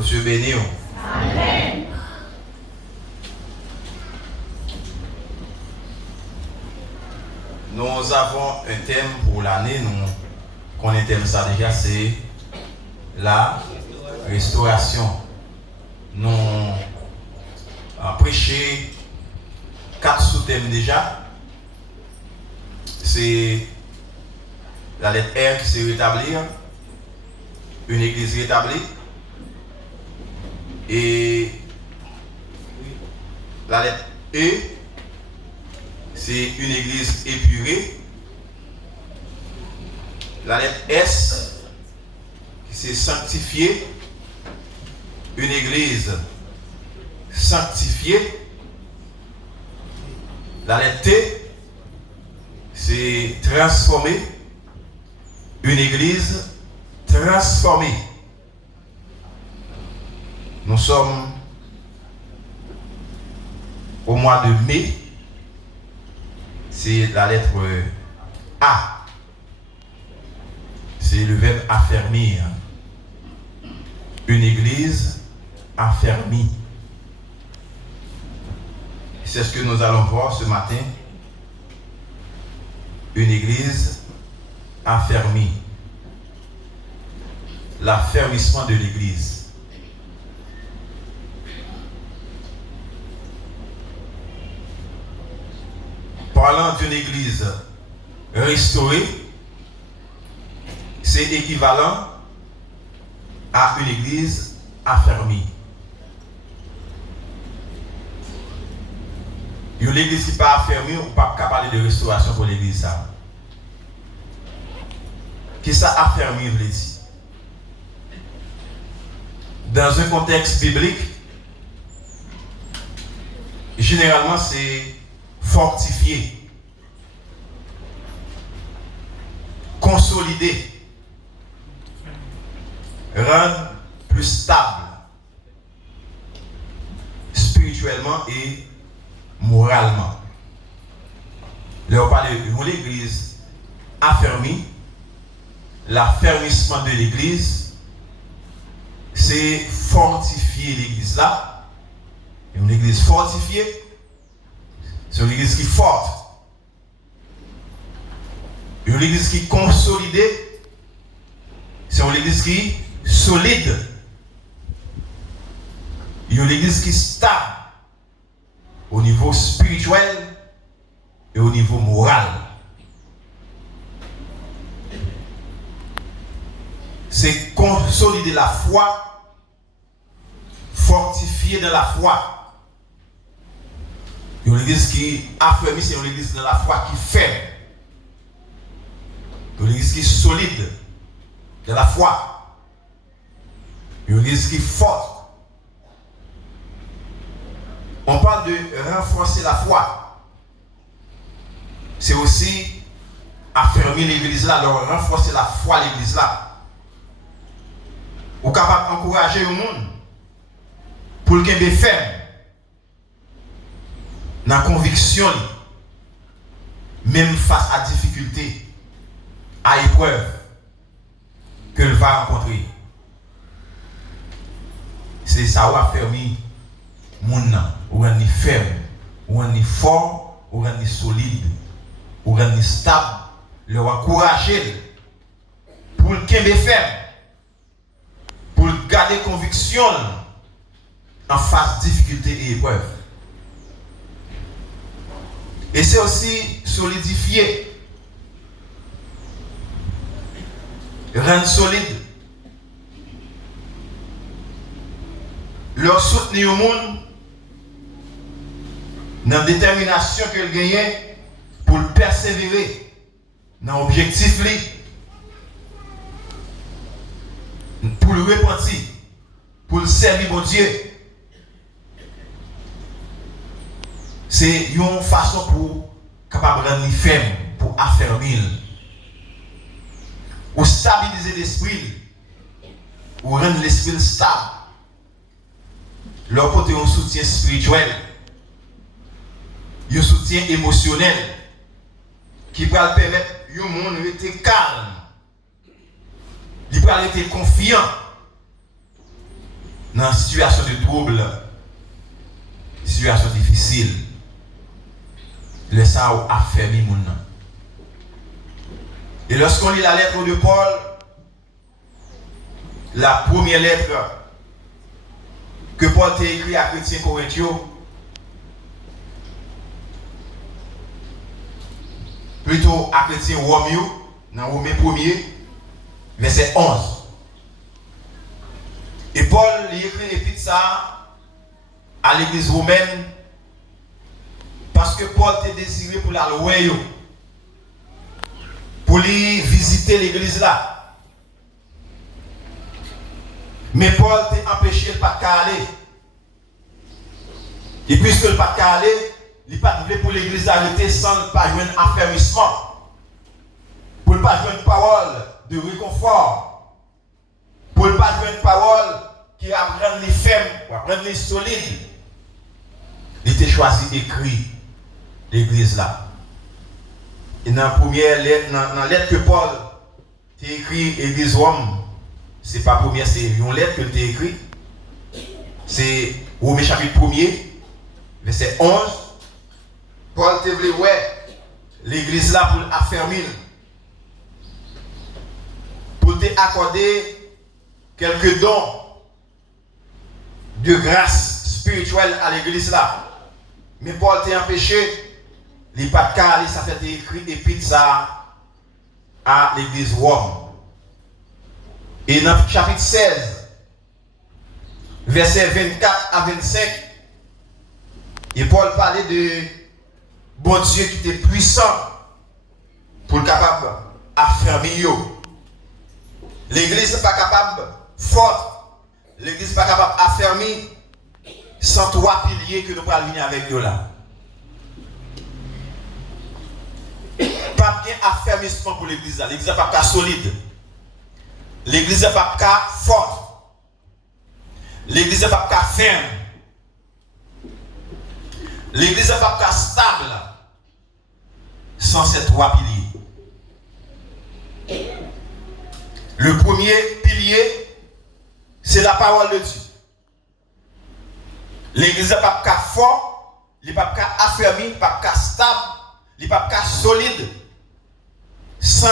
Monsieur béni. Amen. Nous avons un thème pour l'année, nous connaissons ça déjà, c'est la restauration. Nous avons prêché 4 sous-thèmes déjà. C'est la lettre R qui c'est rétablir, une église rétablie, et la lettre E, c'est une église épurée. La lettre S, c'est sanctifié, une église sanctifiée. La lettre T, c'est transformé, une église transformée. Nous sommes au mois de mai. C'est la lettre A. C'est le verbe affermir. Une église affermie. C'est ce que nous allons voir ce matin. Une église affermie. L'affermissement de l'église. Parlant d'une église restaurée, c'est équivalent à une église affermie. Une église qui n'est pas affermie, on ne peut pas parler de restauration pour l'église. Qui ça affermit, veut dire? Dans un contexte biblique, généralement c'est fortifier, consolider, rendre plus stable, spirituellement et moralement. Là, on parle de l'église affermie. L'affermissement de l'église, c'est fortifier l'église là. Une église fortifiée, c'est une église qui est forte. Une église qui est consolidée, c'est une église qui est solide. Une église qui est stable au niveau spirituel et au niveau moral. C'est consolider la foi, fortifier de la foi. Une église qui affermit, c'est une église de la foi qui est ferme. Une église qui est solide de la foi. Une église qui est forte. On parle de renforcer la foi. C'est aussi affermir l'église là, donc renforcer la foi de l'église là. Ou capable d'encourager le monde pour le qu'il ferme dans la conviction, même face à difficulté, à épreuve que le va rencontrer. C'est ça où affermir le monde, ou rendre ferme, ou rendre fort, ou rendre solide, ou rendre stable, le encourager pour le qu'il ferme. Pour garder conviction en face de difficultés et épreuves. Et c'est aussi solidifier, rendre solide, leur soutenir au monde dans la détermination qu'elle gagne pour persévérer dans l'objectif pour le repentir, pour le servir mon Dieu. C'est une façon pour capable de rendre ferme, pour affermir, ou stabiliser l'esprit, ou rendre l'esprit stable. Leur côté un soutien spirituel, un soutien émotionnel qui va permettre au monde de rester calme. Il va être confiant dans une situation de trouble, situation difficile, le ça a affermi mon nom. Et lorsqu'on lit la lettre de Paul, la première lettre que Paul a écrite à chrétiens corinthiens, plutôt à chrétiens romains, dans Romains 1er, verset 11. Et Paul écrit épître ça à l'église romaine parce que Paul était désiré pour la loin, pour lui visiter l'église là. Mais Paul était empêché de ne pas aller. Et puisque le pas aller, il n'a pas pour l'église arrêter sans ne pas jouer un affermissement. Pour ne pas jouer une parole de réconfort. Pour ne pas jouer une parole qui apprend les fermes, pour apprendre les solides. Il était choisi d'écrire l'église là. Et dans la première lettre, dans la lettre que Paul a écrit l'église Rome, c'est pas première, c'est une lettre que tu as écrite. C'est Romains chapitre 1er, verset 11. Paul te voulait, ouais, l'église là pour affermir, pour te accorder quelques dons de grâce spirituelle à l'église là. Mais Paul t'a empêché, il n'est pas de cas, ça fait écrit épître ça à l'église Rome. Et dans le chapitre 16, versets 24 à 25, et Paul parlait de bon Dieu qui était puissant pour être capable d'affermir. L'église n'est pas capable forte. L'église n'est pas capable d'affermir sans trois piliers que nous allons venir avec nous là. Pas bien affermissement pour l'église. L'église n'est pas solide. L'église n'est pas forte. L'église n'est pas ferme. L'église n'est pas stable sans ces trois piliers. Le premier pilier, c'est la parole de Dieu. L'église n'est pas fort, elle n'est pas affermie, elle n'est pas stable, elle n'est pas solide sans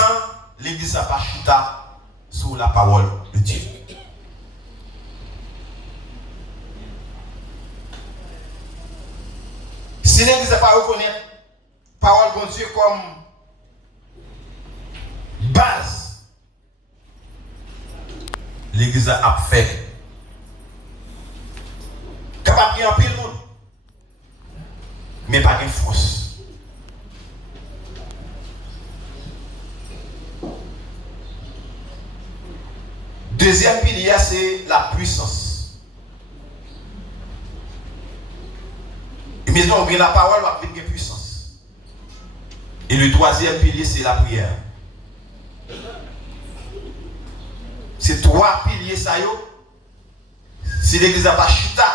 l'église n'est pas chuta sur la parole de Dieu. Si l'église n'est pas reconnaître la parole de Dieu comme base, l'église a fait. Capable de remplir le monde, mais pas de force. Deuxième pilier, c'est la puissance. Et maintenant, on la parole avec une puissance. Et le troisième pilier, c'est la prière. Ces trois piliers, ça y est. Si l'église n'a pas chuta,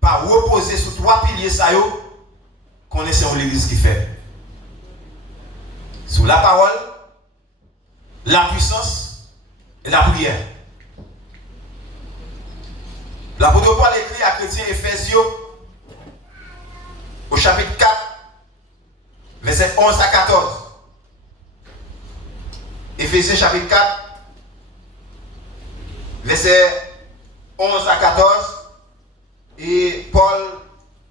pas reposer sur trois piliers, ça y est, connaissons l'église qui fait. Sur la parole, la puissance et la prière. L'apôtre Paul écrit à chrétiens Éphésiens au chapitre 4, verset 11 à 14. Éphésiens chapitre 4, verset 11 à 14. Et Paul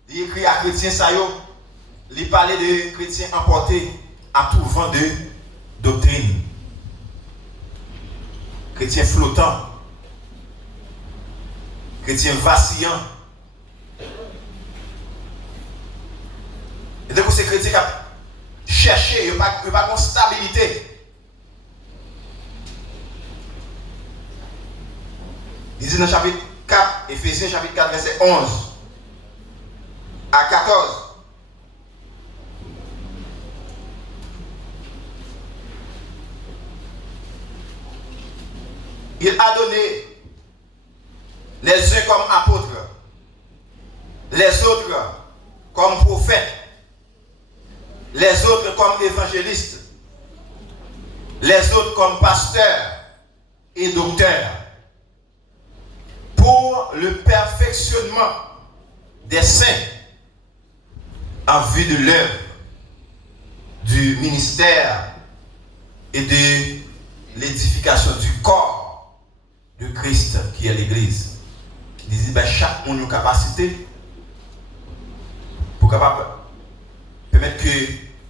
écrit à chrétiens Sayo, il parlait de chrétiens emportés à tout vent de doctrine. Chrétiens flottants, chrétiens vacillants. Et donc ces chrétiens qui cherchent, ils n'ont pas de stabilité. Il dit dans le chapitre 4, Éphésiens chapitre 4, verset 11 à 14. Il a donné les uns comme apôtres, les autres comme prophètes, les autres comme évangélistes, les autres comme pasteurs et docteurs, pour le perfectionnement des saints en vue de l'œuvre du ministère et de l'édification du corps de Christ qui est l'Église. Il dit ben, chaque monde a une capacité pour capable permettre que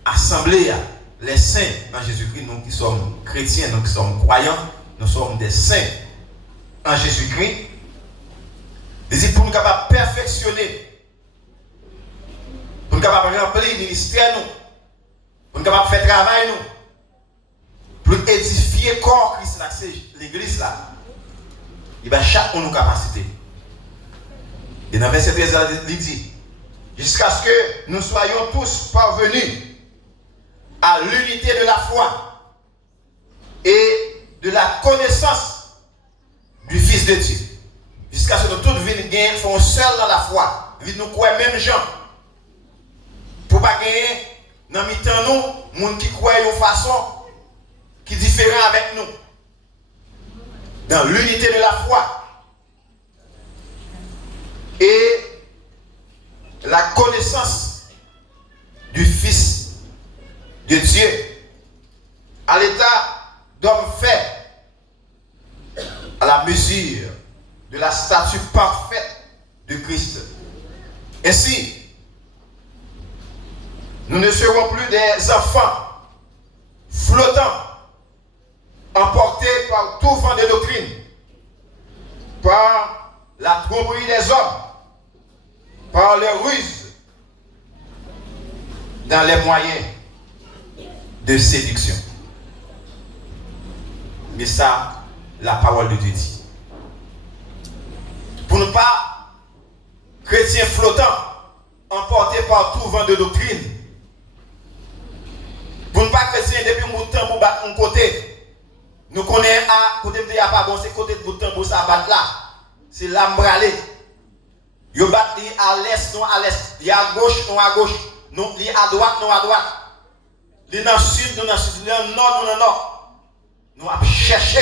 assembler les saints en Jésus-Christ, nous qui sommes chrétiens, nous qui sommes croyants, nous sommes des saints en Jésus-Christ. Il dit pour nous capables perfectionner, pour nous capables remplir le ministère, nous, pour nous capables faire travail, nous, pour édifier le corps Christ, l'Église là. Il va chaque monde a une capacité. Et dans verset 13, il dit jusqu'à ce que nous soyons tous parvenus à l'unité de la foi et de la connaissance du Fils de Dieu. Jusqu'à ce que nous tous viennent font seul dans la foi. Nous croyons même gens. Pour ne pas gagner, dans mi-temps nous, gens qui croient de façon qui est différente avec nous. Dans l'unité de la foi et la connaissance du Fils de Dieu, à l'état d'homme fait à la mesure de la statue parfaite de Christ. Ainsi, nous ne serons plus des enfants flottants, emportés par tout vent de doctrine, par la tromperie des hommes, par les ruses, dans les moyens de séduction. Mais ça, la parole de Dieu dit. Pour ne pas chrétiens flottants, emportés par tout vent de doctrine, pour ne pas chrétiens depuis un bout de temps pour battre un côté, nous connaissons à côté de il n'y a pas bon, c'est côté de bout de temps pour ça battre là, c'est l'ambralé. Ils battent à l'est, non à l'est, il y a à gauche, non à gauche, non, il y a à droite, non à droite. Il y a dans le sud, non dans le sud, il y a dans le nord, non dans le nord. Nous avons cherché,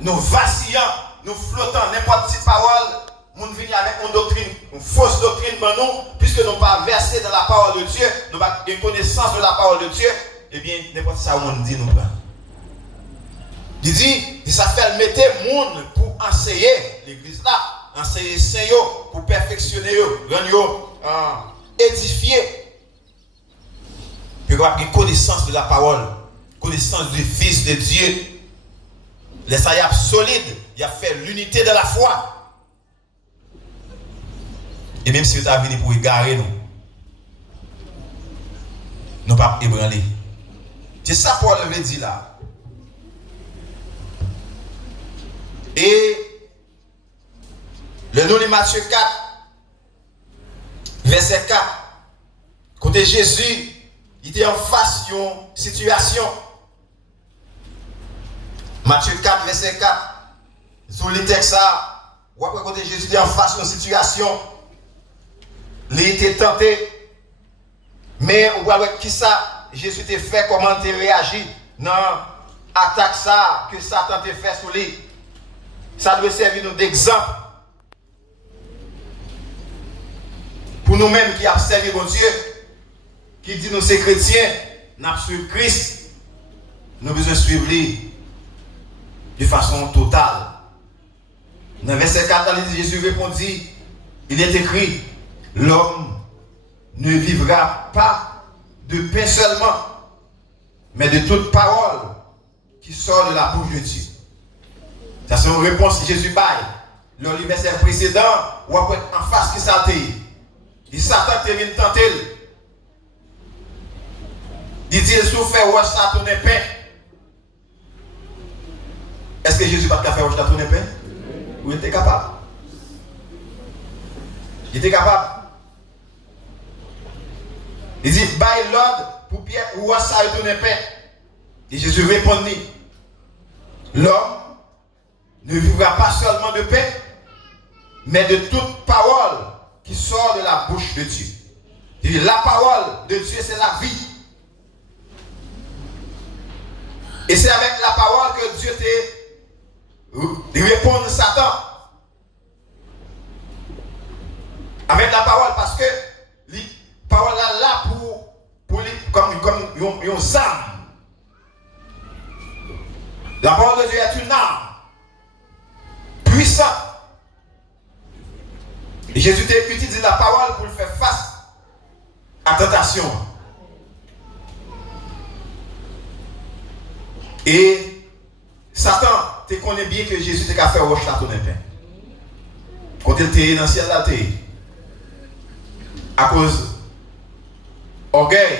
nous vacillons, nous flottons, n'importe quelle parole, nous venons avec une doctrine, une fausse doctrine, mais nous, puisque nous n'avons pas versé dans la parole de Dieu, nous n'avons pas une connaissance de la parole de Dieu, eh bien, n'importe ça, on dit, nous pas. Il dit, ça fait mettre le monde pour enseigner l'église là, enseigner Seigneur, pour perfectionner, rendre édifier. Puis il y a une connaissance de la parole, connaissance du Fils de Dieu. Les sailles solides, il a fait l'unité de la foi. Et même si vous avez venu pour égarer nous, nous ne pas ébranler. C'est ça Paul veut dire là. Et le nom de Matthieu 4, verset 4, côté Jésus, il était en face d'une situation. Matthieu 4, verset 4, sur le texte, ou après côté Jésus était en face d'une situation, il était tenté, mais ou avec qui ça, Jésus t'a fait, comment il réagi dans l'attaque ça, que Satan t'a fait sur lui. Ça doit servir nous d'exemple pour nous-mêmes qui avons servi mon Dieu, qui dit nous c'est chrétiens, nous suivons Christ, nous devons suivre lui de façon totale. Dans le verset 4, Jésus répondit, il est écrit, l'homme ne vivra pas de pain seulement, mais de toute parole qui sort de la bouche de Dieu. Ça c'est une réponse que Jésus baille. Le verset précédent, ou après en face qui s'attend. Il Satan te vient tenter. Dit-il souffert ou ça tourne pain. Est-ce que Jésus n'a pas fait ou ça tourne pain? Ou il était capable? Il était capable. Il dit, baille l'ordre pour Pierre ou ça tourne pain. Et Jésus répondit, l'homme ne vivra pas seulement de pain, mais de toute parole qui sort de la bouche de Dieu. Il dit, la parole de Dieu, c'est la vie. Et c'est avec la parole que Dieu répondre à Satan avec la parole, parce que la parole est là comme une arme. La parole de Dieu est une arme puissante. Et Jésus t'a utilisé la parole pour faire face à la tentation. Et Satan te connaît bien que Jésus t'a fait roche là ton épée. Quand il était dans le ciel là, à cause orgueil,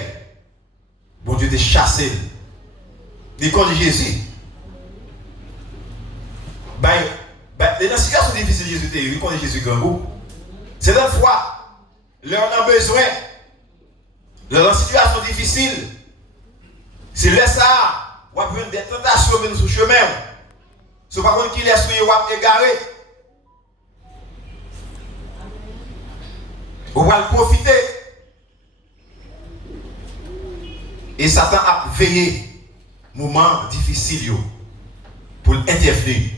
bon Dieu t'a chassé. Il connaît Jésus. Dans la situation difficile, Jésus t'a il connaît Jésus grand. C'est une fois, là on a besoin, dans une situation difficile, c'est là ça, on va prendre des tentations sur le chemin. Ce n'est pas contre qui laisse vous égaré. On va le profiter. Et Satan a veillé moment difficile pour intervenir,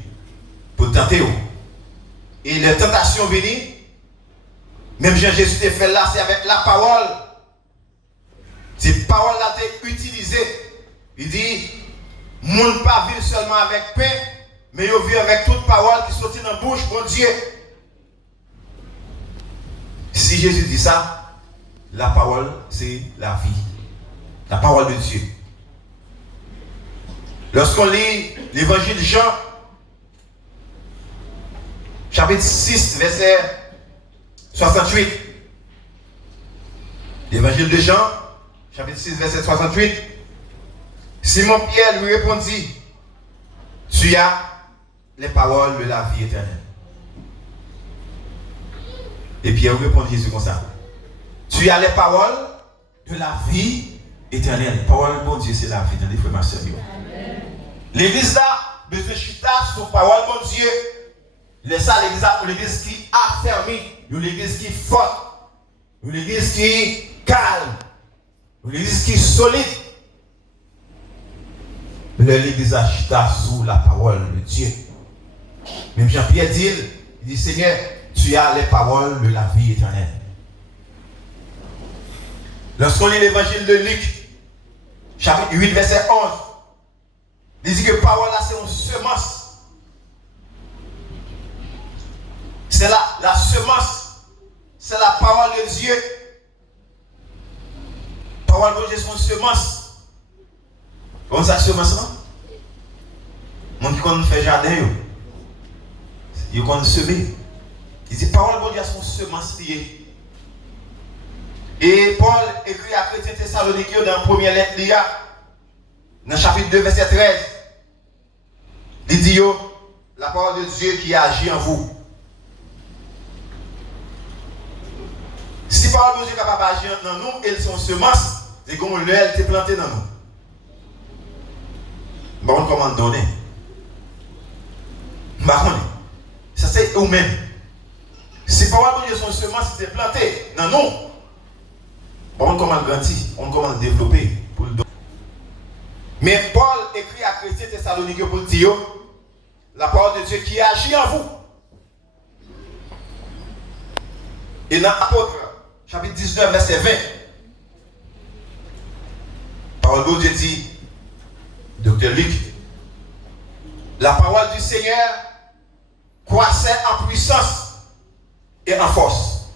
pour tenter. Et les tentations venues, même Jésus t'a fait là, c'est avec la parole. Cette parole-là t'a utilisée. Il dit, monde pas vivre seulement avec pain, mais il vit avec toute parole qui sortit dans la bouche, mon Dieu. Si Jésus dit ça, la parole, c'est la vie. La parole de Dieu. Lorsqu'on lit l'évangile de Jean, chapitre 6, verset 68. L'évangile de Jean, chapitre 6, verset 68. Simon Pierre lui répondit, tu as les paroles de la vie éternelle. Et Pierre répond à Jésus comme ça. Tu as les paroles de la vie éternelle. Les paroles de bon Dieu, c'est la vie. Dans les frères, ma sœur. L'église là, besoin de chita sur parole de bon Dieu. Laisse ça l'église qui a fermé, l'église qui est forte, l'église qui est calme, l'église qui est solide. L'église a chita sous la parole de Dieu. Même Jean-Pierre dit, Seigneur, tu as les paroles de la vie éternelle. Lorsqu'on lit l'évangile de Luc, chapitre 8, verset 11, il dit que parole là, c'est une semence. C'est la semence. C'est la parole de Dieu. Parole de Dieu, c'est une semence. Comment ça, semence là? Mon qui connaît faire jardin, il connaît semer. Il dit, parole de Dieu, c'est une semence liée. Et Paul écrit à Chrétien Thessalonique dans la première lettre, dans le chapitre 2, verset 13. Il dit, la parole de Dieu qui agit en vous. Si parole de Dieu est capable d'agir dans nous, elles sont semences, c'est comme l'elle est plantée dans nous. Bon, comment donner? Ça c'est vous-même. Si parole de Dieu sont semences, c'est planté dans nous. On comment grandir, on comment développer pour le donner. Mais Paul écrit à Chrétien Thessalonique pour dire la parole de Dieu qui agit en vous. Et dans l'apôtre, chapitre 19, verset 20, parole de Dieu dit, Docteur Luc, la parole du Seigneur croissait en puissance et en force.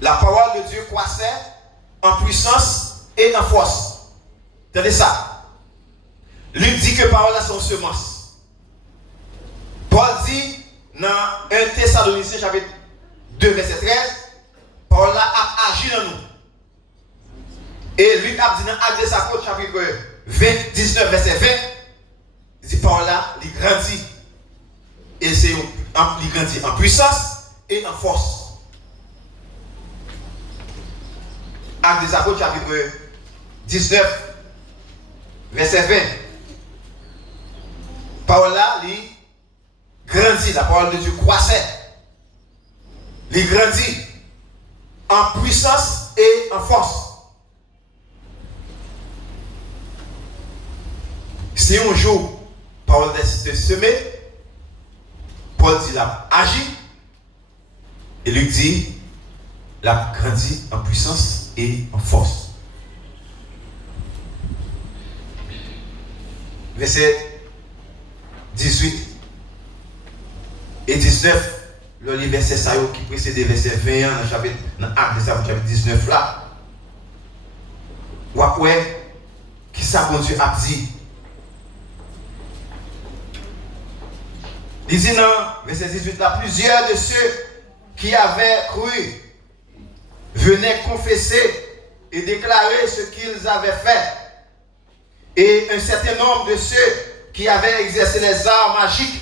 La parole de Dieu croissait en puissance et en force. Tenez ça. Luc dit que parole là sont semences. Paul dit dans 1 Thessaloniciens chapitre 2 verset 13, parole là a agi dans nous. Et Luc a dit dans Actes des Apôtres chapitre 19 verset 20, il dit parole là, il grandit. Et c'est il grandit en puissance et en force. Actes des Apôtres chapitre 19 verset 20. Parole là, il grandit, la parole de Dieu croissait. Il grandit en puissance et en force. Si un jour, parole décide de semer. Paul dit la agit. Et Luc dit la grandit en puissance et en force. Verset 18 et 19, le verset qui précède verset 21 dans chapitre dans Actes chapitre 19 là. Ou après, qui ça bon Dieu a dit? Il dit dans verset 18 là, plusieurs de ceux qui avaient cru venaient confesser et déclarer ce qu'ils avaient fait. Et un certain nombre de ceux qui avaient exercé les arts magiques,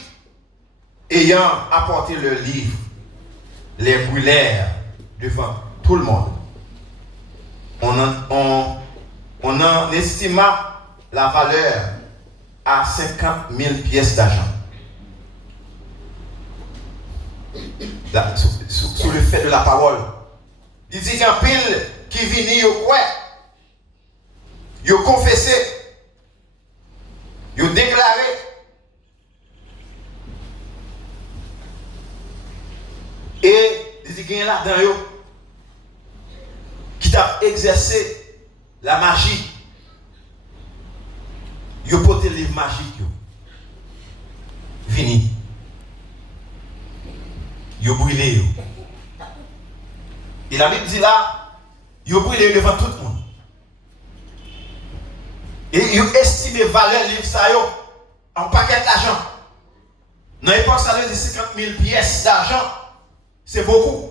ayant apporté le livre, les brûlèrent devant tout le monde. On en estima la valeur à 50 000 pièces d'argent. Sous le fait de la parole. Il dit qu'il y a un pile qui vient, il a confessé, il a déclaré. Et il dit qu'il y a là-dedans qui t'a exercé la magie. Il a porté le livre magique. Vini. Il a brûlé. Et la Bible dit là, il a brûlé devant tout le monde. Et il a estimé la valeur du livre ça en paquet d'argent. Dans l'époque, ça veut dire 50 000 pièces d'argent. C'est beaucoup.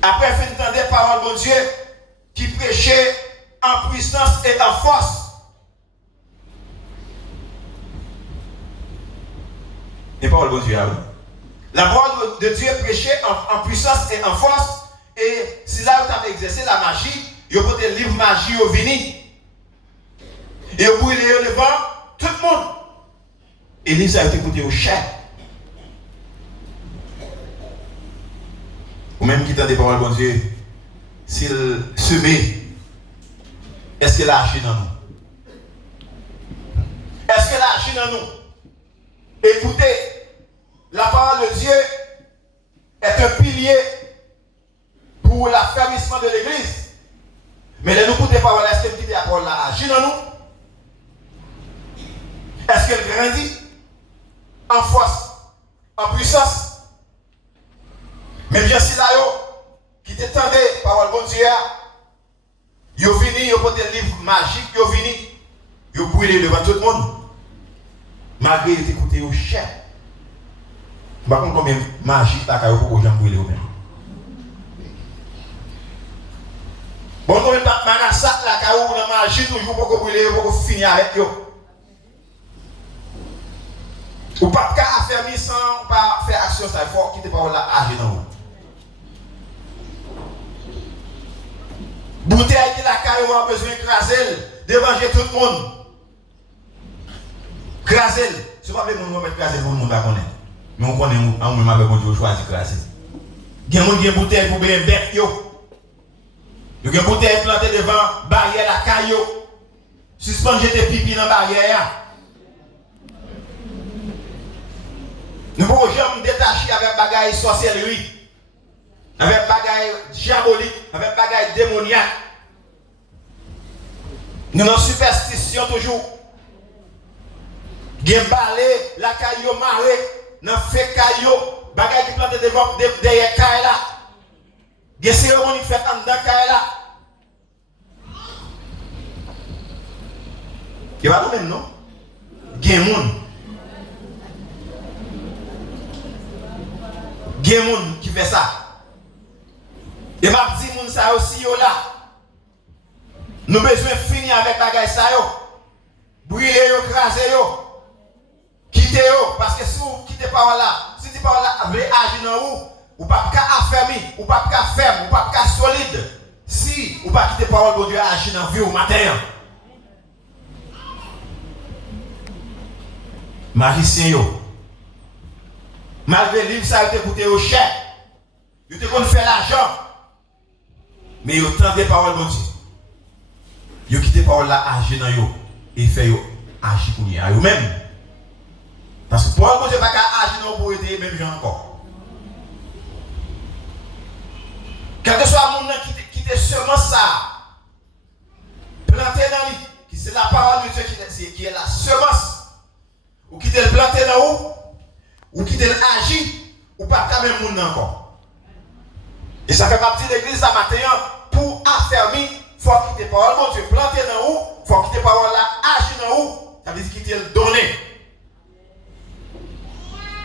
Après, il fait entendre des paroles de Dieu qui prêchait en puissance et en force. Les paroles de Dieu. La parole de Dieu prêchait en puissance et en force. Et si là, vous avez exercé la magie, vous avez le livre magie au vini. Et vous brûlez devant tout le monde. Et l'Église a été écouté au cher. Ou même qui t'a des paroles de Dieu, s'il semait, est-ce qu'il a agi dans nous? Est-ce qu'il a agi dans nous? Écoutez, la parole de Dieu est un pilier pour l'affermissement de l'Église. Mais les nous écoutez paroles, est-ce que la parole a agi dans nous? Est-ce qu'elle grandit en force, en puissance? Mais bien si là, qui t'étendait parole bon Dieu, yo vini, yo porté le livre magique, yo vini, yo brûlé devant tout le monde. Malgré qu'il écouté au cher. Par contre, combien de magique là, pour que j'en brûle au même. Bon, combien de manassak là, où la magie toujours pour que brûler, pour que finir avec yo. Ou pas qu'à affermir sans pas faire action, ça il faut quitter par là, agir dans vous. Bouteille qui la caille, on a besoin d'écraser, d'évanger tout le monde. Craser, ce n'est pas le monde qui va craser, le monde va connaître. Mais on connaît, on m'a choisi de craser. Il y a une bouteille pour bien bec. Il y a une bouteille plantée devant barrière la caille. Suspendre jeter pipi dans la barrière. Nous ne pouvons jamais détacher avec bagaille sorcellerie, avec bagaille diabolique, avec bagaille démoniaque. Nous avons superstition toujours. Gen balé, la caillou maré, nan fait caillou, bagaille qui plante devant derrière caille là. Gen cérémonie fait en dedans caille là. Qui va nous même non? Gen moun. Gen moun qui fait ça. Et m'a dit moun ça aussi yo là. Nous besoin finir avec bagaille ça yo. Brûler yo, craser yo. Quittez yo parce que si vous quittez par là, si tu par là veut agir dans vous, ou pas qu'à affermi, ou pas qu'à ferme, ou pas qu'à solide. Si ou pas quitter parole de Dieu agir dans vie au matin. Magicien yo. Malgré le livre ça a été coûté au cher. Vous te qu'on fait l'argent. Mais vous tentez parole de Dieu. Yo quitte parole là agir dans yo et fait yo agir pour yo même. Parce que parole bon Dieu pas agir dans pour aider même gens encore. Quel que soit le monde qui te seulement ça planté dans lui, qui c'est la parole de Dieu qui est la semence, ou qui te le planté dans où, ou qui te agit, ou pas quand même monde encore. Et ça fait partie de l'église à matin pour affermir, il faut quitter parole, bon Dieu, planté dans où, il faut quitter parole là, agir dans où, ça veut dire qu'il te le donné.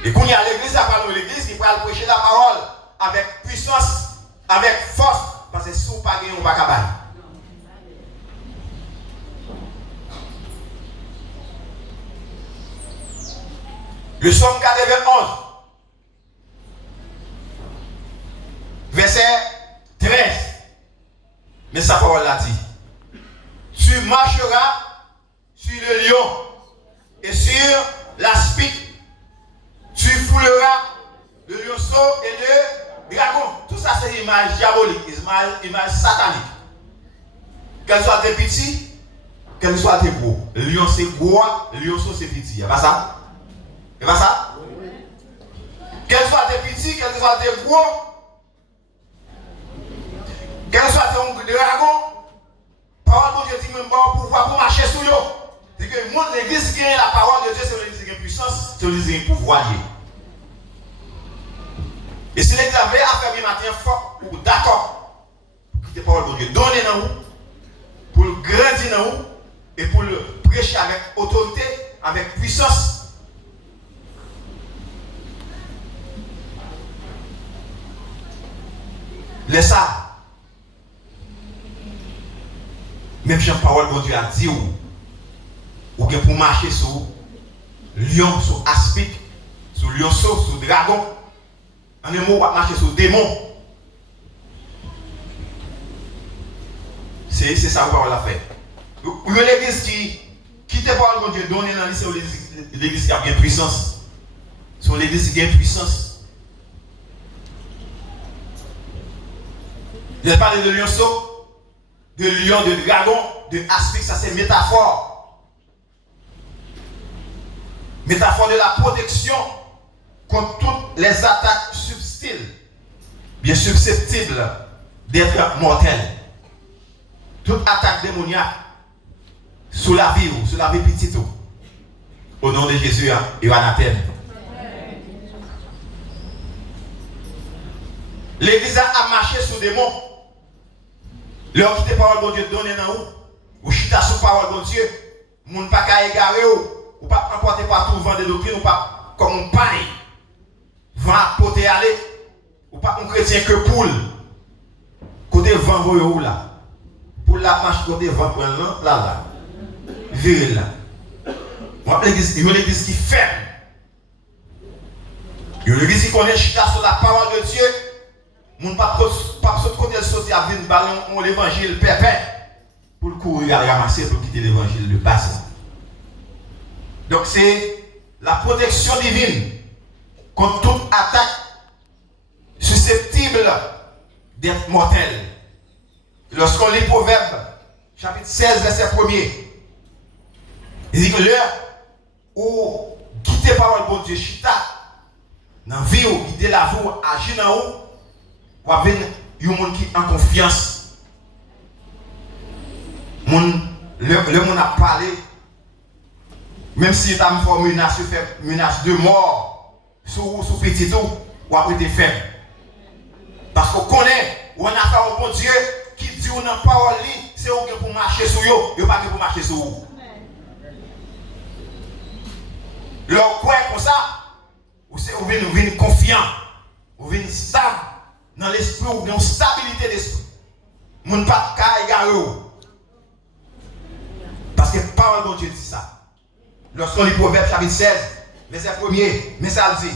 Et quand il y a l'église, ça parle de l'église qui va prêcher la parole avec puissance, avec force, parce que si vous ne pas gagner, on va pas. Le psaume 91, verset 13. Mais sa parole l'a dit. Tu marcheras sur le lion et sur l'aspic. Tu fouleras le lionceau et le dragon. Tout ça, c'est une image diabolique, une image satanique. Qu'elle soit des petits, qu'elle soit des gros. Le lion, c'est gros, le lionceau, c'est petit. Il n'y a pas ça? C'est pas ça? Qu'elle soit des petits, qu'elle soit des gros, qu'elle soit des dragons, parole de Dieu dit même bon pouvoir pour marcher sur eux. C'est que l'église qui a la parole de Dieu, c'est l'église qui a puissance, c'est l'église qui a pouvoir. Et si l'église avait affaire matin fort, ou d'accord, pour quitter la parole de Dieu, donner dans vous, pour le grandir dans vous, et pour le prêcher avec autorité, avec puissance. Laisse ça. Même si la parole de Dieu a dit ou bien pour marcher sur lion, sur aspic, sur lionceau, sur dragon, en un mot, on va marcher sur démon. C'est ça que la parole a fait. Ou l'église qui quitte la parole de Dieu, donne dans l'église qui a bien puissance. C'est l'église qui a puissance. Je parle de lionceau, de lion, de dragon, de aspic, ça c'est métaphore. Métaphore de la protection contre toutes les attaques subtiles, bien susceptibles d'être mortelles. Toute attaque démoniaque sur la vie ou sur la vie petite. Au nom de Jésus et anathème. L'église a marché sur des monts. Leur quitte parole de Dieu donner dans vous. Ou chita sur parole de Dieu. Moun pas qu'à égarer ou pas emporter partout vent de doctrine ou pas comme un paille. Vent porter aller. Ou pas un chrétien que poule. Côté vent voyou là. Pour la marche côté vent pour là. Viril là. Moi l'église, il y a l'église qui ferme. Il y a l'église qui connaît chita sur la parole de Dieu. Moun pas sauter côté le sauter à venir ballon l'évangile pépin pour le courir à ramasser pour quitter l'évangile de passé. Donc c'est la protection divine contre toute attaque susceptible d'être mortelle. Lorsqu'on lit Proverbe chapitre 16 verset 1er, il dit que l'heure où quitter parole de Dieu chita dans vie ou guider la vie agir dans vous, ou avec un monde qui en confiance. Le monde a parlé, même si tu as une menace de mort sur petit tout, ou après été faible. Parce qu'on connaît, ou on a fait un bon Dieu qui dit dans la parole, c'est pour marcher sur eux, et pas pour marcher sur vous. Leur quoi comme ça, vous venez confiant, vous venez stable. Dans l'esprit ou dans la stabilité d'esprit. Mon pas qu'à égarer. Parce que la parole de Dieu dit ça. Lorsqu'on lit Proverbe chapitre 16, verset 1er, mais ça le dit.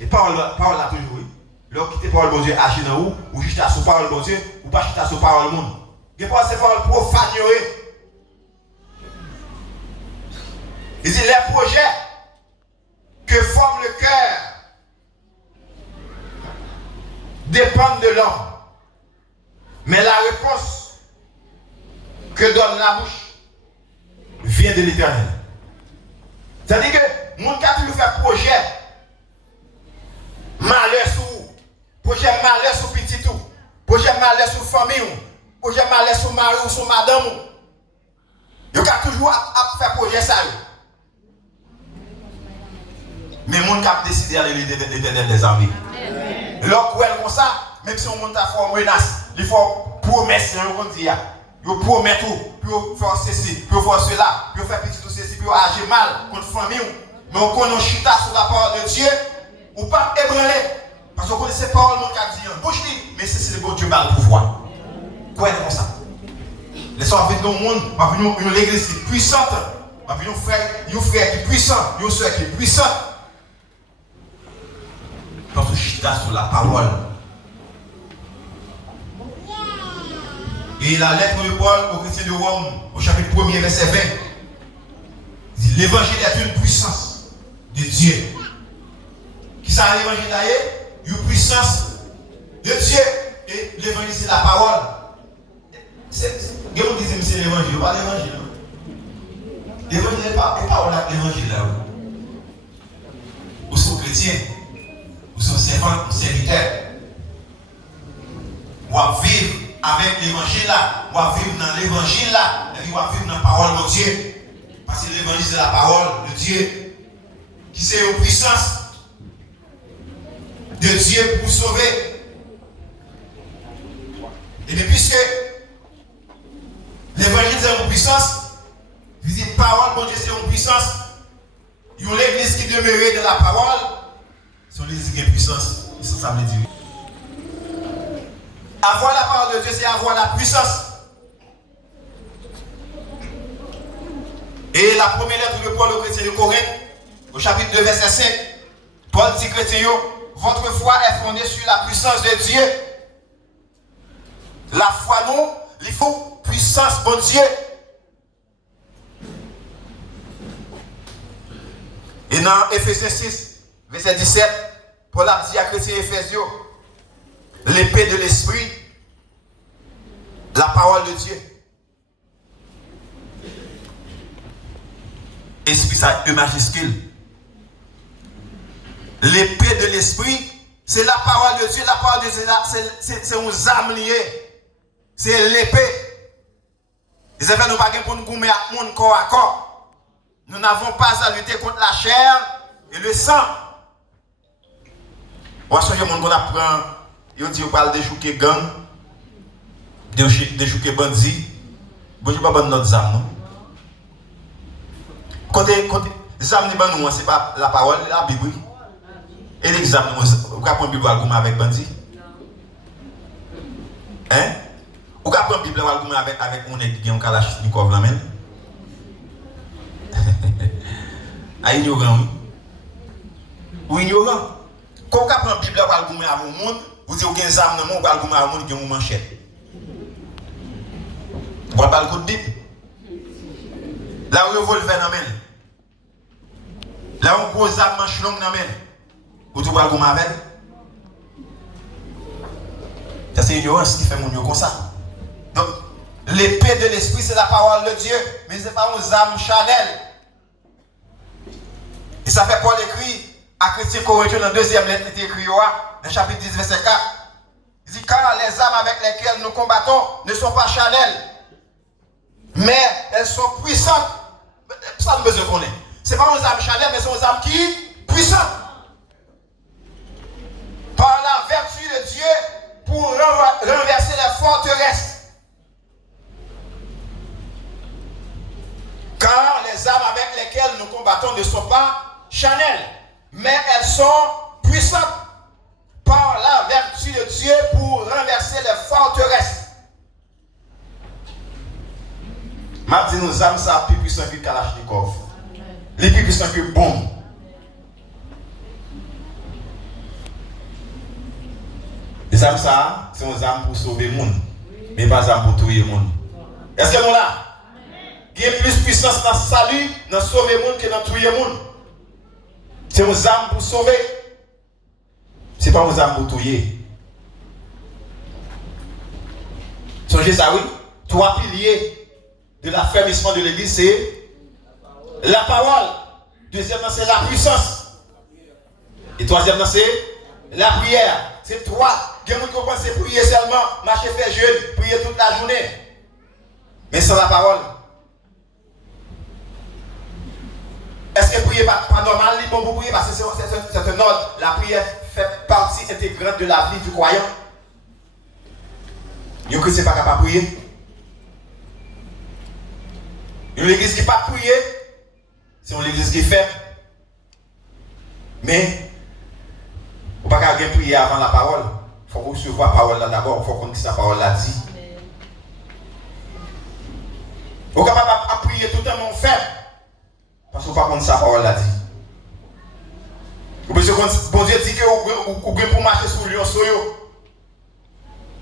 Et parole là toujours. Lorsqu'on quitte la parole de Dieu, agit dans vous, ou juste sur la parole de Dieu, ou pas juste sur la parole du monde. Il n'y a pas ces paroles profanes. Il dit les projets que forme le cœur dépendent de l'homme. Mais la réponse que donne la bouche vient de l'Éternel. C'est-à-dire que mon cas toujours fait projet malheur sur projet malheur sur petit tout, projet malheur sur famille, projet malheur sur mari ou sur madame. Il y a toujours à faire projet ça. Mais mon cap décidé d'aller l'Éternel des armées. Lorsqu'on est comme ça, même si on monte à faire menace, il faut promesse, on dit, il promet tout, pour faire ceci, pour faire cela, pour faire petit tout ceci, pour agir mal contre la famille. Mais on connaît chita sur la parole de Dieu, ou pas ébranler. Parce qu'on connaît ces paroles, mon cap dit, bouche libre, mais c'est le bon Dieu qui a le pouvoir. Quoi est comme ça? Laissons avec nous le monde, on va venir une église qui est puissante, on va venir un frère qui est puissant, une soeur qui est puissante. Parce que chita sur la parole. Et la lettre de Paul aux chrétiens de Rome, au chapitre 1er, verset 20, dit l'évangile est une puissance de Dieu. Qui ça l'évangile là? Une puissance de Dieu. Et l'évangile c'est la parole. Quelqu'un dit c'est l'évangile, pas l'évangile. L'évangile n'est pas l'évangile là. Vous êtes chrétien, vous êtes servant, vous serviteur. Vous vivre avec l'évangile là, on va vivre dans l'évangile là, et puis on va vivre dans la parole de Dieu. Parce que l'évangile c'est la parole de Dieu, qui c'est une puissance de Dieu pour sauver. Et bien puisque l'évangile c'est une puissance, vous dites parole de Dieu c'est une puissance, il y a l'église qui demeurait de la parole, c'est l'église qui a une puissance, ça veut dire. Avoir la parole de Dieu, c'est avoir la puissance. Et la première lettre de Paul aux chrétiens de Corinthe, au chapitre 2, verset 5, Paul dit chrétiens, votre foi est fondée sur la puissance de Dieu. La foi, non, il faut puissance de Dieu. Et dans Ephésiens 6, verset 17, Paul a dit à chrétiens Éphésiens, l'épée de l'esprit, la parole de Dieu. Esprit, ça E majuscule. L'épée de l'esprit, c'est la parole de Dieu. La parole de Dieu, c'est une âme liée. C'est l'épée. Et ça fait nous pas pour nous gommer à monde corps à corps. Nous n'avons pas à lutter contre la chair et le sang. On va changer mon qu'on apprend. Ils dit qu'on parle de chouquer gang, de chouquer bandit. Bon, je ne sais pas notre âme, non? Quand les âmes ne nous, c'est pas la parole, la Bible. Et l'examen, vous pouvez prendre la Bible avec bandit? Hein? Vous pouvez prendre la Bible avec un qui a un kalachnikov là même? À ignorant, oui. Ou ignorant. Quand vous prend la Bible avec un monde, vous dites que vous avez un monde, vous avez un monde qui a une manchette. Vous avez le coup de Bible. Là où vous revolvez dans la main. Là où vous avez un manche longue dans la main. Vous trouvez le avec. Ça c'est l'ignorance qui fait mon mieux comme ça. Donc, l'épée de l'esprit, c'est la parole de Dieu, mais ce n'est pas une âme charnelle. Et ça fait Paul écrit à Chrétien Corinthiens dans la deuxième lettre, il est écrit dans le chapitre 10, verset 4. Il dit, car les âmes avec lesquelles nous combattons ne sont pas charnelles, mais elles sont puissantes. Ça nous besoin de connaître. Ce n'est pas une âme charnelle, mais c'est une âme qui puissante. Par la vertu de Dieu pour renverser les forteresses. Car les âmes avec lesquelles nous combattons ne sont pas charnelles, mais elles sont puissantes par la vertu de Dieu pour renverser les forteresses. Ma dit nos âmes, ça plus puissant que Kalachnikov. Les plus puissants que bombe. Les âmes, ça, c'est nos âmes pour sauver le monde, mais pas des âmes pour tuer le monde. Est-ce que nous là? Il y a plus de puissance dans le salut, dans sauver le monde que dans tuer le monde. C'est nos âmes pour sauver. Ce n'est pas nos âmes pour tuer. Songez ça, oui. Trois piliers de l'affermissement de l'église, c'est la parole. Deuxièmement, c'est la puissance. Et troisièmement, c'est la prière. C'est trois. Il y a des gens qui pensent prier seulement, marcher, faire jeûne, prier toute la journée. Mais sans la parole. Est-ce que prier pas normal? Bon, vous priez parce que c'est un ordre. La prière fait partie intégrante de la vie du croyant. Il y a un chrétien pas capable de prier. Il y a une église qui n'est pas prier. C'est une église qui est faible. Mais, vous ne pouvez pas prier avant la parole. Il faut recevoir la parole là d'abord. Il faut qu'on dise la parole là dit. Vous n'êtes pas capable de prier tout le monde faible. Parce que vous ne pouvez pas sa parole là dit. Parce que bon Dieu dit que vous pouvez pour marcher sur le lion,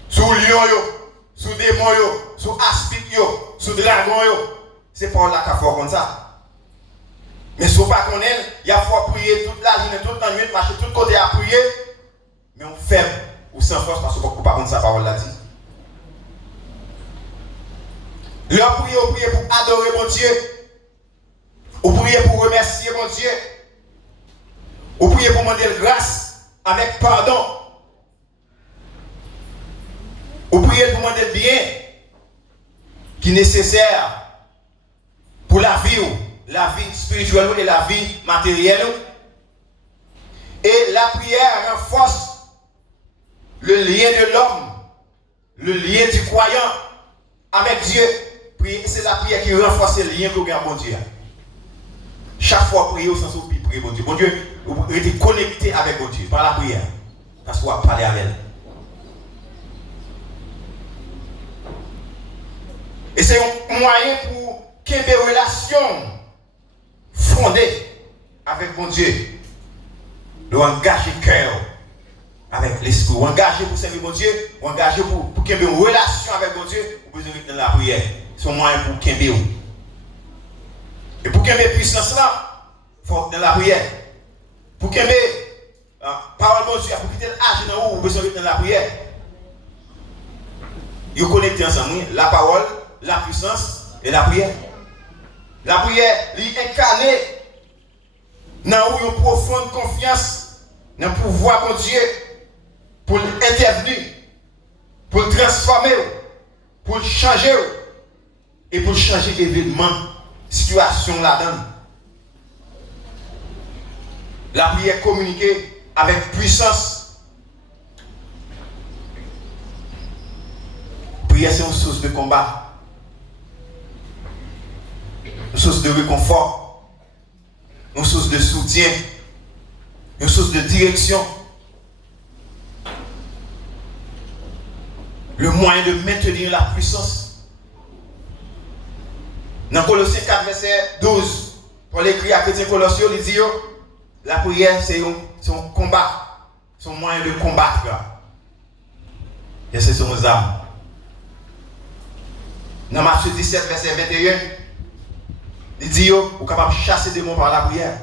sur le lion, sur le démon, sur l'aspide, sur le dragon. C'est pas là qu'il faut comme ça. Mais si vous ne pas connaître, il faut prier toute la journée, toute la nuit, marcher tout côté à prier. Mais on faible ou sans force parce que vous ne pouvez pas connaître sa parole là dit. Leur prier, vous priez pour adorer mon Dieu. Vous priez pour remercier mon Dieu. Vous priez pour demander grâce avec pardon. Vous priez pour demander le bien qui est nécessaire pour la vie spirituelle et la vie matérielle. Et la prière renforce le lien de l'homme, le lien du croyant avec Dieu. C'est la prière qui renforce le lien que vous avez avec mon Dieu. Chaque fois, prier au sens où vous priez mon Dieu. Mon Dieu, vous êtes connecté avec mon Dieu par la prière. Parce que vous parlez avec elle. Et c'est un moyen pour qu'il y ait des relations fondées avec mon Dieu. De engager le cœur avec l'esprit. Ou engager pour servir mon Dieu. Ou engager pour qu'il y ait une relation avec mon Dieu. Vous besoin de la prière. C'est un moyen pour qu'il y ait. Et pour qu'il y ait puissance là, il faut dans la prière. Pour qu'il y ait parole de Dieu, pour qu'il y ait l'âge dans vous besoin de la prière. Vous connectez ensemble la parole, la puissance et la prière. La prière, est incarnée dans une profonde confiance dans le pouvoir de Dieu pour intervenir, pour le transformer, pour le changer et pour changer l'événement, situation là-dedans. La prière communiquée avec puissance. La prière, c'est une source de combat. Une source de réconfort, une source de soutien, une source de direction, le moyen de maintenir la puissance. Dans Colossiens 4, verset 12, pour l'écrire à chrétien Colossiens, il dit la prière, c'est un combat, c'est un moyen de combattre. Et c'est son âme. Dans Matthieu 17, verset 21, il dit, vous êtes capable de chasser des démons par la prière.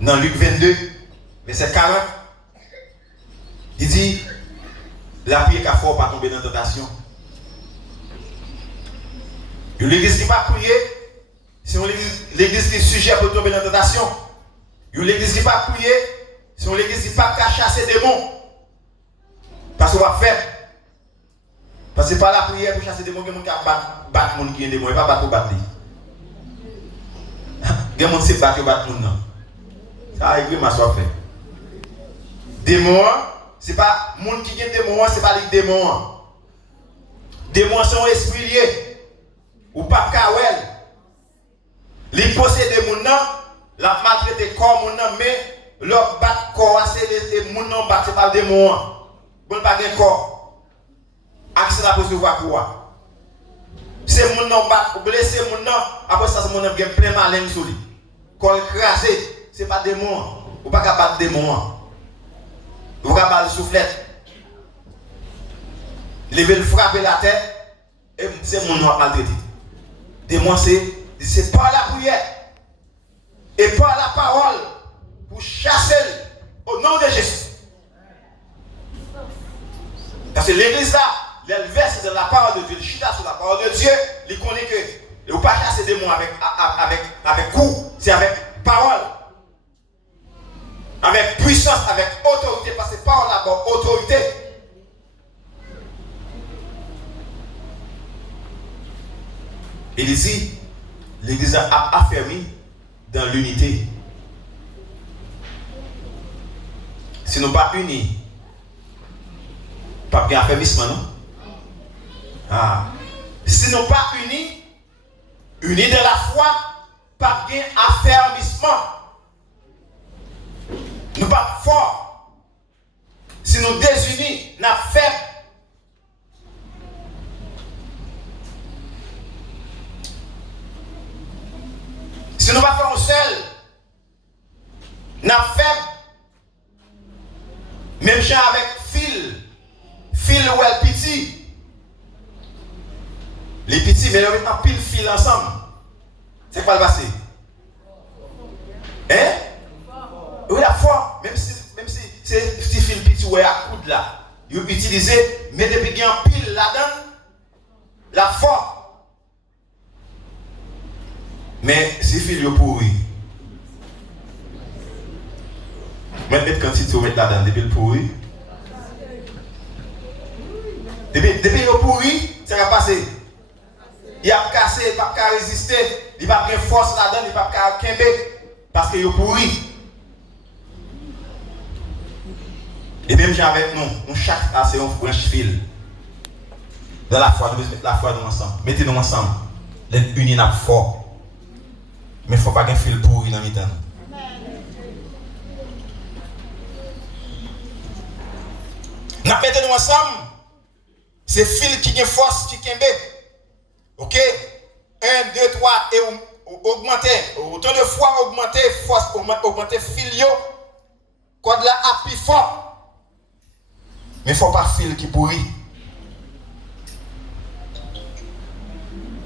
Dans Luc 22, verset 40, il dit, la prière qu'il faut pas tomber dans la tentation. L'église qui n'est pas priée, c'est l'église qui est sujet pour tomber dans la tentation. L'église qui n'est pas priée, c'est l'église qui n'est pas chasser des démons. Parce qu'on va faire. Parce que c'est pas la prière pour chasser des démons, il y a des gens qui battent les gens qui ont des démons, il n'y a pas battre pour battre. Il y a des gens qui battent pour battre les gens. Ça arrive, ma soif fait. Démons, ce n'est pas les gens qui ont des démons, ce n'est pas les démons. Démons sont esprits liés. Ou pas kawel. Les possèdent des gens, la maltraité corps gens, mais leur bat corps, c'est les gens battent par des démons. Bon, pas de corps. Accès à recevoir quoi? C'est mon nom bat, blessé mon nom, après ça, c'est mon nom qui est plein malin sur lui. Quand il crase, ce n'est pas des démons. Ou pas qu'à battre des démons. Ou qu'à battre le soufflette. Lever le frapper la tête, et c'est mon nom maltraité. Démon, c'est par la prière et par la parole pour chasser au nom de Jésus. Parce que l'église là, il verse dans la parole de Dieu, il chita sur la parole de Dieu, il connaît que il ne peut pas chasser des démons avec coup, c'est avec parole. Avec puissance, avec autorité, parce que parole d'abord, autorité. Il dit, l'Église a affermi dans l'unité. Si nous ne sommes pas unis, pas bien affermissement, non? Ah. Si nous ne sommes pas unis, unis de la foi, pas bien affermissement. Nous ne sommes pas forts. Si nous désunis, nous sommes faibles. Si nous ne pas faire seul, nous sommes faibles. Même chose avec fil ou el petit. Les petits, mais ils mettent pile fil ensemble. C'est quoi le passé? Hein? Oui, la foi, même si c'est petit fil petit ou à coude là, ils utilisent, mais depuis qu'il y a un pile là-dedans, la foi. Mais si fil est pourri, mettre quantité ou mettre là-dedans, depuis le pourri. Depuis le pourri, ça va passer. Il a cassé, il ne peut pas résister, il va pas force là-dedans, il ne peut pas kembe parce qu'il est pourri. Et même avec nous, chaque c'est un branche fil. Dans la foi, nous mettons la foi nous ensemble. Mettez-nous ensemble. Les unis n'a fort. Mais il ne faut pas qu'un fil pourri dans le temps. Nous mettons ensemble. C'est fil qui a force, qui kembe. Ok? 1, 2, 3, et augmenter. Autant de fois augmenter force, augmenter fil. Code là à plus fort. Mais il ne faut pas fil qui pourrit.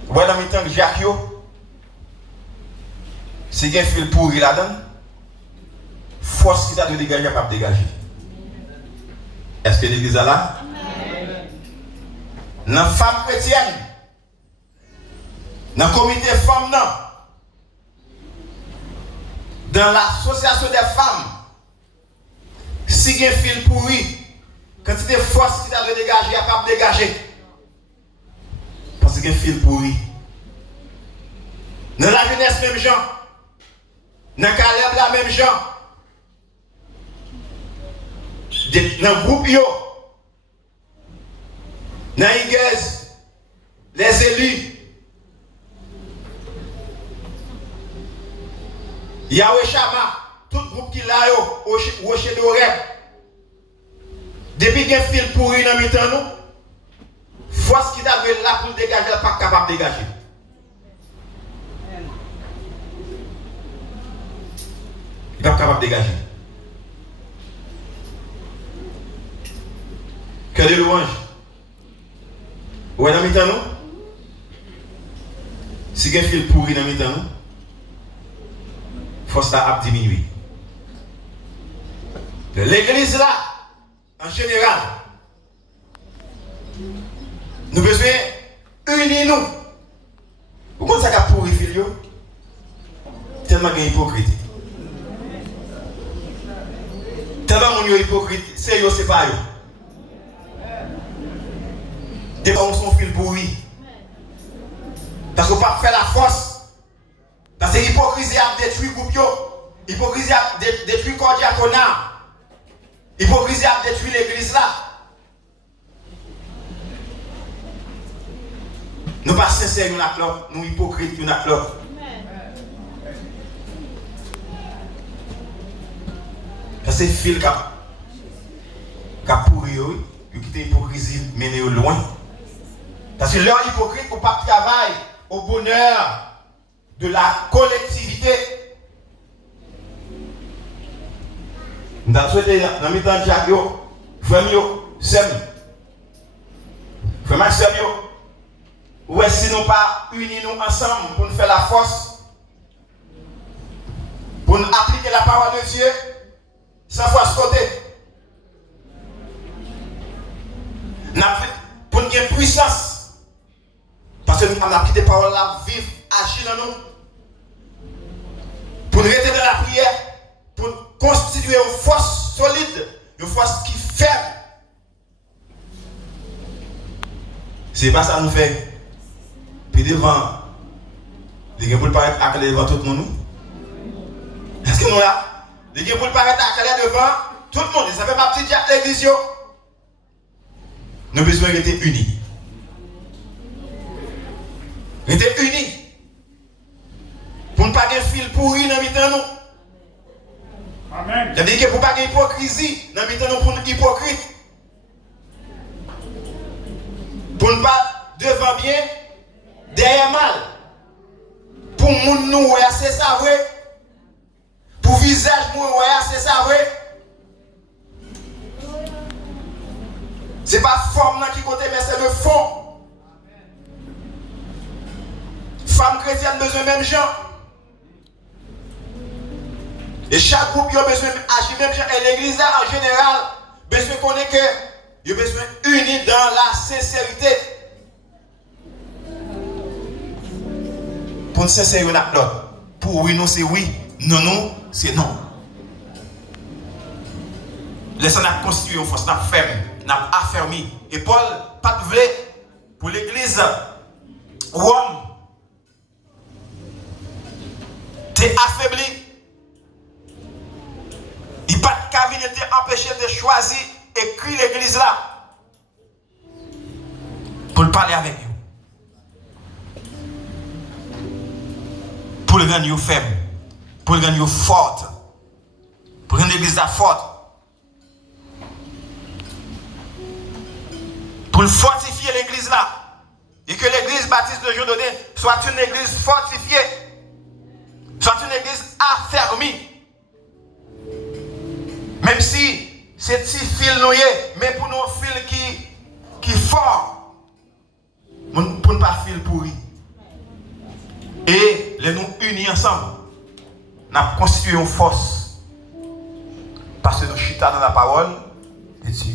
Vous voyez dans le temps que Jacques, si il y a un fil pourri là-dedans, force qui t'a de dégager, pas de dégager. Est-ce que l'église est là? Dans la femme chrétienne, dans le comité femmes, dans l'association des femmes, si il y a un fil pourri, quand il y a des forces qui t'a de dégager, il n'y a pas de dégager. Parce qu'il y a un fil pourri. Dans la jeunesse, même gens. Dans Caleb, la même gens. Dans le groupe, dans l'église, les élus. Yahweh Shama, tout groupe qui l'a au rocher d'Oreb. Depuis qu'il y a un fil pourri dans le temps, force qui t'a là pour dégager, elle n'est pas capable de dégager. Il n'est pas capable de dégager. Que de louange. Où est dans le temps, si il y a un fil pourri dans le temps, force a diminué. L'église là, en général, nous avons besoin d'unir nous. Vous comprenez ça qui a pourri fil? Tellement qu'il y a hypocrite. Tellement qu'il y a hypocrite, c'est eux, c'est pas eux. Des fois, on s'en fil pourri. Parce qu'on ne peut pas faire la force. Parce que l'hypocrisie a détruit le groupe. L'hypocrisie a détruit le corps diaconat. L'hypocrisie a détruit l'église là. Nous ne sommes pas sincères, nous sommes l'autre. Nous hypocrites, nous sommes l'autre. Parce que c'est le fil qui a pourri, qui quitte l'hypocrisie, mener au loin. Parce que leur hypocrite ne peut pas travailler au bonheur de la collectivité. Nous avons souhaité dans le temps de Jacques, frère, Sem. Frère, Sem, ou est-ce que nous ne pas unis nous ensemble pour nous faire la force, pour nous appliquer la parole de Dieu sans fois ce côté, pour avons puissance. Parce que nous avons quitté parole là, vivre, agir dans nous. Pour nous rester dans la prière, pour constituer une force solide, une force qui ferme. C'est pas ça nous fait. Puis devant, les gens pour paraître accalés devant tout le monde. Est-ce que nous là? Les gens pour paraître accalés devant tout le monde. Ça fait ma petite Jacques l'église. Nous avons besoin d'être unis. Rester unis. Pour ne pas avoir fil pourri dans le nous. Amen. C'est-à-dire que pour ne pas avoir hypocrisie dans le nous pour nous hypocrites. Pour ne pas devant bien, derrière mal. Pour nous, c'est ça vrai. Pour visage, c'est ça vrai. C'est pas forme qui côté, mais c'est le fond. Femme chrétienne besoin même gens. Et chaque groupe a besoin d'agir même gens. Et l'église en général, besoin qu'on ait que, il a besoin unis dans la sincérité. Pour nous sincérer une l'autre. Pour oui, nous c'est oui. Non, non, c'est non. Laissez-nous constituer une force, nous ferme, nous affermi. Et Paul, pas de voulait pour l'église Rome. T'es affaibli. Il pas de cabinet empêché de choisir écrire l'église là. Pour parler avec vous. Pour le rendre faible. Pour le rendre forte. Pour rendre l'église là forte. Pour fortifier l'église là. Et que l'église baptiste de Dieu donné soit une église fortifiée. Soit une église affermie. Même si c'est petit fil noyé, mais pour nos fils qui fort. Pour ne pas fil pourri. Et les nous unis ensemble. Nous avons constitué une force. Parce que nous chita dans la parole de Dieu.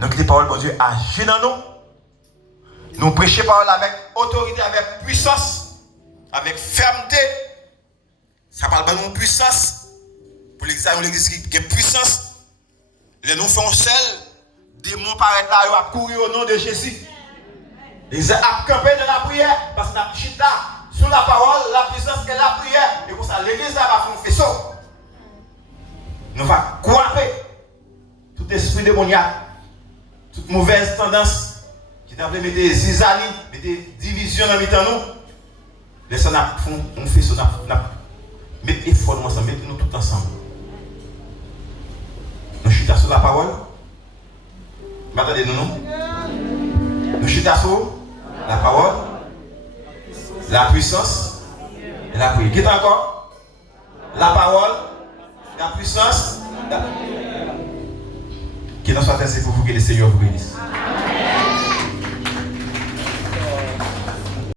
Donc les paroles de Dieu agissent dans nous. Nous prêchons parole avec autorité, avec puissance, avec fermeté. Ça parle de nous puissance. Pour l'église qui a puissance. Les nous font seul. Des mots paraissent là, ils vont courir au nom de Jésus. Ils ont campé dans la prière. Parce que nous avons chita sur la parole, la puissance et la prière. Et pour ça, l'église va faire un faisceau. Nous allons couper tout esprit démoniaque, toute mauvaise tendance qui t'a fait mettre zizanie, mettre division dans nous. Laissez-nous faire un faisceau. Mettez effort ensemble, mettez-nous tout ensemble. Nous chutons sur la parole. Attendez-nous, non? Nous chutons sur la parole, la puissance et la prière. Qui est encore? La parole, la puissance, qui dans soit ainsi pour vous que le Seigneur vous bénisse.